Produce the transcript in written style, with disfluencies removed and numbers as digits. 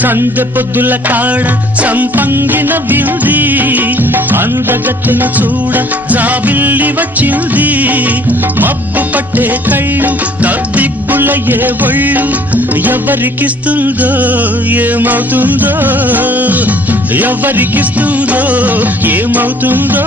సందె పొద్దుల కాడ సంపంగిన వింది అందగత్తెను చూడ జాబిల్లి వచ్చింది మబ్బు పట్టే కళ్ళు తద్దిబ్బుల ఏ ఒళ్ళు ఎవరికిస్తుందో ఏమవుతుందో ఎవరికిస్తుందో ఏమవుతుందో